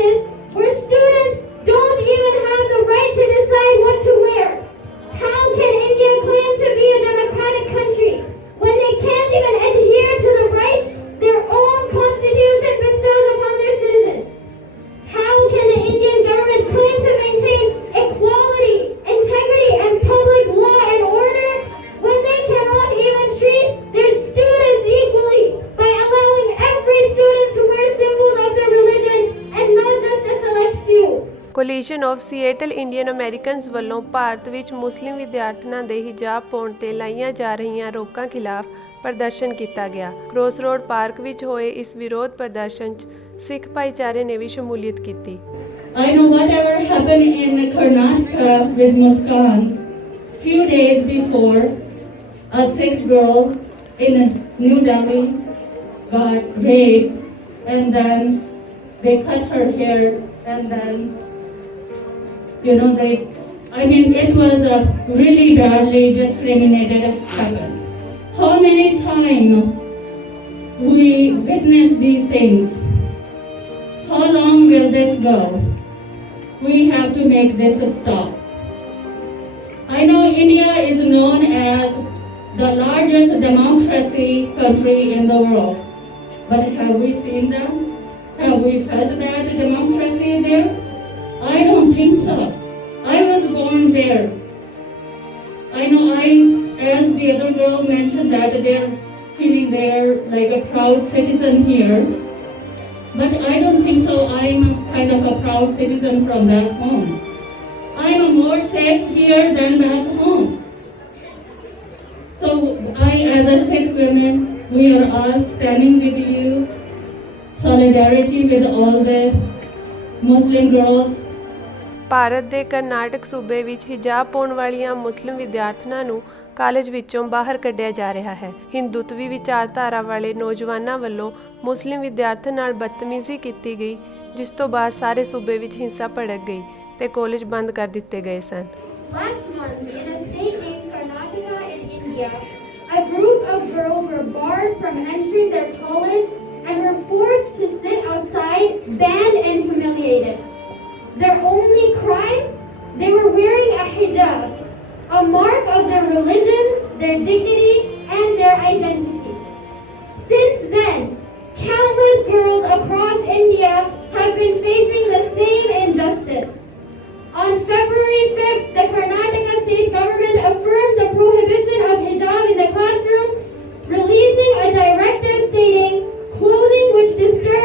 classes where students don't even have the right to decide what to wear. How can India claim to be a democratic country when they can't even adhere to the rights their own constitution bestows upon their citizens? How can the Indian government claim to maintain equality, integrity, and public law and order when they cannot even treat their students equally by allowing every student to wear symbols of their religion and not just a select few? Coalition of Seattle Indian Americans ਵੱਲੋਂ ਭਾਰਤ ਵਿੱਚ ਮੁਸਲਿਮ ਵਿਦਿਆਰਥਣਾਂ ਦੇ ਹਿਜਾਬ ਪਾਉਣ ਤੇ ਲਾਈਆਂ ਜਾ ਰਹੀਆਂ ਰੋਕਾਂ ਖਿਲਾਫ ਪ੍ਰਦਰਸ਼ਨ ਕੀਤਾ ਗਿਆ। ਕ੍ਰੋਸ ਰੋਡ ਪਾਰਕ ਵਿੱਚ ਹੋਏ ਇਸ ਵਿਰੋਧ ਪ੍ਰਦਰਸ਼ਨ 'ਚ ਸਿੱਖ ਭਾਈਚਾਰੇ ਨੇ ਵੀ ਸ਼ਮੂਲੀਅਤ ਕੀਤੀ। I know whatever happened in Karnataka with Muskan. Few days before, a Sikh girl in New Delhi got raped, and then they cut her hair, and then it was a really badly discriminated happen. How many times we witness these things? How long will this go? We have to make this a stop. I know India is known as the largest democracy country in the world, but have we seen them? Have we felt that democracy there? I don't think so. I was born there. I know as the other girl mentioned that they're feeling they're like a proud citizen here. But I don't think so. I'm kind of a proud citizen from back home. I'm more safe here than back home. So as a Sikh woman, we are all standing with you. Solidarity with all the Muslim girls. Bharat ਦੇ ਕਰਨਾਟਕ ਸੂਬੇ ਵਿੱਚ ਹਿਜਾਬ ਪਾਉਣ ਵਾਲੀਆਂ ਮੁਸਲਿਮ ਵਿਦਿਆਰਥਣਾਂ ਨੂੰ college ਵਿੱਚੋਂ ਬਾਹਰ ਕੱਢਿਆ ਜਾ ਰਿਹਾ ਹੈ। ਹਿੰਦੂਤਵੀ ਵਿਚਾਰਧਾਰਾ ਵਾਲੇ ਨੌਜਵਾਨਾਂ ਵੱਲੋਂ ਮੁਸਲਿਮ ਵਿਦਿਆਰਥਣ ਨਾਲ ਬਦਤਮੀਜ਼ੀ ਕੀਤੀ ਗਈ, ਜਿਸ ਤੋਂ ਬਾਅਦ ਸਾਰੇ ਸੂਬੇ ਵਿੱਚ ਹਿੰਸਾ ਭੜਕ ਗਈ ਤੇ ਕਾਲਜ ਬੰਦ ਕਰ ਦਿੱਤੇ ਗਏ ਸਨ। Last month, in a state named Karnataka in India, a group of girls were barred from entering their college and were forced to sit outside, banned and humiliated. Their only crime? They were wearing a hijab, a mark of their religion, their dignity, and their identity. Since then, countless girls across India have been facing the same injustice. On February 5th, the Karnataka state government affirmed the prohibition of hijab in the classroom, releasing a directive stating clothing which disturbs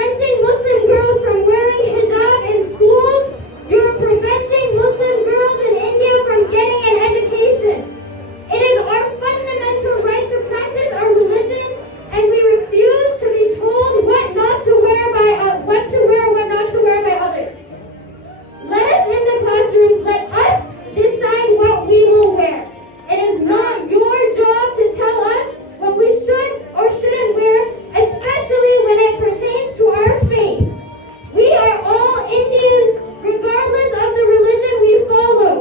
preventing Muslim girls from wearing hijab in schools. You're preventing Muslim girls in India from getting an education. It is our fundamental right to practice our religion, and we refuse to be told what not to wear what to wear, what not to wear by others. Let us in the classrooms, let us decide what we will wear. It is not your job to tell us what we should or shouldn't wear, especially when it pertains to our faith. We are all Indians, regardless of the religion we follow.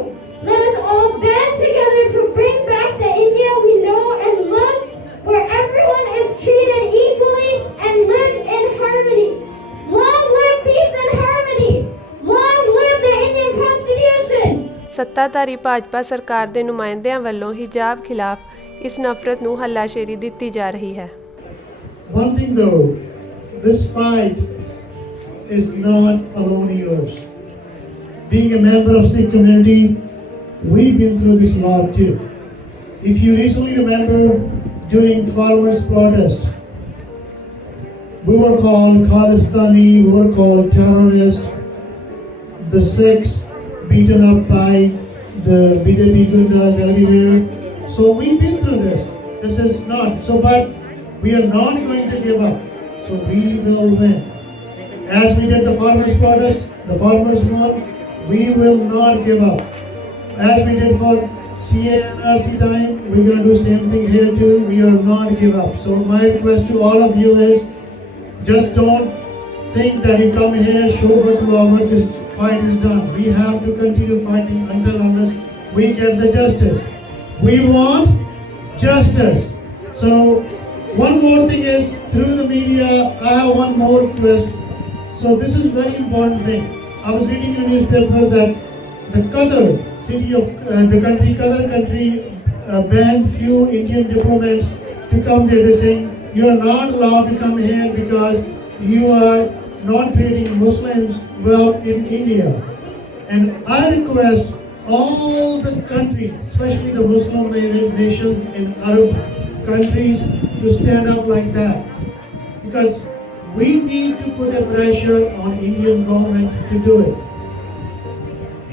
Let us all band together to bring back the India we know and love, where everyone is treated equally and live in harmony. Long live peace and harmony! Long live the Indian Constitution! ਸੱਤਾਧਾਰੀ Bhajpa ਸਰਕਾਰ ਦੇ ਨੁਮਾਇੰਦਿਆਂ ਵੱਲੋਂ ਹਿਜਾਬ ਖਿਲਾਫ ਇਸ ਨਫ਼ਰਤ ਨੂੰ ਹੱਲਾਸ਼ੇਰੀ ਦਿੱਤੀ ਜਾ ਰਹੀ ਹੈ। One thing though, this fight is not alone yours. Being a member of Sikh community, we've been through this lot too. If you recently remember during farmers' protest, we were called Khalistani, we were called terrorists, the Sikhs beaten up by the BJP gundas everywhere. So we've been through this. This is not, but we are not going to give up. So we will win. As we did the farmers' protest, the farmers won, we will not give up. As we did for CARC time, we're going to do same thing here too. We will not give up. So my request to all of you is, just don't think that you come here, show for 2 hours, this fight is done. We have to continue fighting unless we get the justice. We want justice. So one more thing is, through the media, I have one more request. So this is very important thing. I was reading in a newspaper that the Qatar city of Qatar country banned few Indian diplomats to come there. They're saying you are not allowed to come here because you are not treating Muslims well in India. And I request all the countries, especially the Muslim nations in Arab countries, to stand up like that. Because we need to put a pressure on Indian government to do it.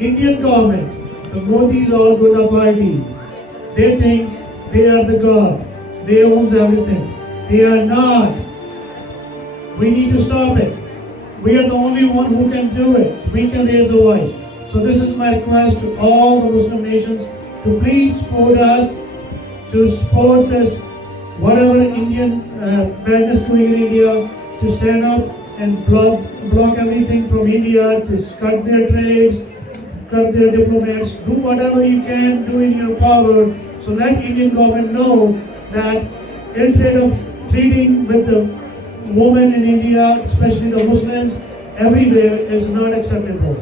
Indian government, the Modis or Gunda party, they think they are the God. They own everything. They are not. We need to stop it. We are the only one who can do it. We can raise the voice. So this is my request to all the Muslim nations to please support us, to support this, whatever Indian badness doing in India, to stand up and block everything from India, to cut their trades, cut their diplomats, do whatever you can do in your power. So let Indian government know that instead of treating with the women in India, especially the Muslims, everywhere is not acceptable.